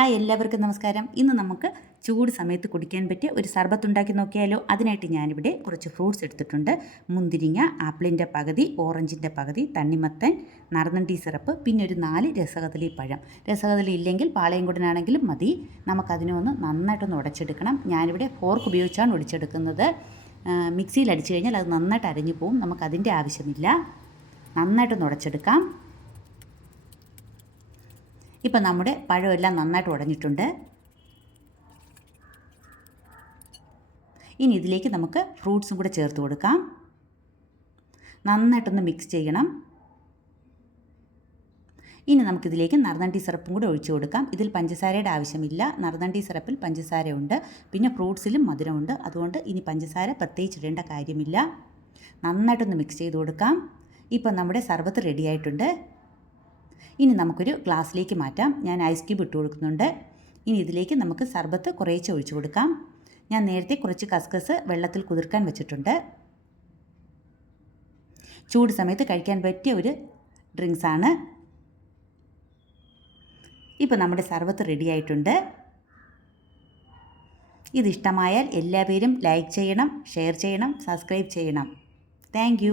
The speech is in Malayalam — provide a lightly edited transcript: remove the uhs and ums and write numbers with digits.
ഹായ് എല്ലാവർക്കും നമസ്കാരം. ഇന്ന് നമുക്ക് ചൂട് സമയത്ത് കുടിക്കാൻ പറ്റിയ ഒരു സർബത്ത് ഉണ്ടാക്കി നോക്കിയാലോ. അതിനായിട്ട് ഞാനിവിടെ കുറച്ച് ഫ്രൂട്ട്സ് എടുത്തിട്ടുണ്ട്. മുന്തിരിങ്ങ, ആപ്പിളിൻ്റെ പകുതി, ഓറഞ്ചിൻ്റെ പകുതി, തണ്ണിമത്തൻ, നറുനണ്ടി സിറപ്പ്, പിന്നെ ഒരു 4 രസകദളി പഴം. രസകദളി ഇല്ലെങ്കിൽ പാളയംകുടനാണെങ്കിലും മതി. നമുക്കതിനെ ഒന്ന് നന്നായിട്ടൊന്ന് ഉടച്ചെടുക്കണം. ഞാനിവിടെ ഫോർക്ക് ഉപയോഗിച്ചാണ് ഒടിച്ചെടുക്കുന്നത്. മിക്സിയിൽ അടിച്ചു കഴിഞ്ഞാൽ അത് നന്നായിട്ട് അരഞ്ഞു പോവും. നമുക്കതിൻ്റെ ആവശ്യമില്ല. നന്നായിട്ടൊന്ന് ഉടച്ചെടുക്കാം. ഇപ്പം നമ്മുടെ പഴമെല്ലാം നന്നായിട്ട് ഉടഞ്ഞിട്ടുണ്ട്. ഇനി ഇതിലേക്ക് നമുക്ക് ഫ്രൂട്ട്സും കൂടെ ചേർത്ത് കൊടുക്കാം. നന്നായിട്ടൊന്ന് മിക്സ് ചെയ്യണം. ഇനി നമുക്കിതിലേക്ക് നറുനണ്ടി സിറപ്പും കൂടെ ഒഴിച്ചു കൊടുക്കാം. ഇതിൽ പഞ്ചസാരയുടെ ആവശ്യമില്ല. നറുനണ്ടി സിറപ്പിൽ പഞ്ചസാരയുണ്ട്, പിന്നെ ഫ്രൂട്ട്സിലും മധുരമുണ്ട്. അതുകൊണ്ട് ഇനി പഞ്ചസാര പ്രത്യേകിച്ച് ഇടേണ്ട കാര്യമില്ല. നന്നായിട്ടൊന്ന് മിക്സ് ചെയ്ത് കൊടുക്കാം. ഇപ്പം നമ്മുടെ സർബത്ത് റെഡി ആയിട്ടുണ്ട്. ഇനി നമുക്കൊരു ഗ്ലാസ്സിലേക്ക് മാറ്റാം. ഞാൻ ഐസ് ക്യൂബ് ഇട്ട് കൊടുക്കുന്നുണ്ട്. ഇനി ഇതിലേക്ക് നമുക്ക് സർബത്ത് കുറേശ്ശെ ഒഴിച്ചു കൊടുക്കാം. ഞാൻ നേരത്തെ കുറച്ച് കസ്കസ് വെള്ളത്തിൽ കുതിർക്കാൻ വെച്ചിട്ടുണ്ട്. ചൂട് സമയത്ത് കഴിക്കാൻ പറ്റിയ ഒരു ഡ്രിങ്ക്സാണ്. ഇപ്പോൾ നമ്മുടെ സർബത്ത് റെഡി ആയിട്ടുണ്ട്. ഇതിഷ്ടമായാൽ എല്ലാവരും ലൈക്ക് ചെയ്യണം, ഷെയർ ചെയ്യണം, സബ്സ്ക്രൈബ് ചെയ്യണം. താങ്ക്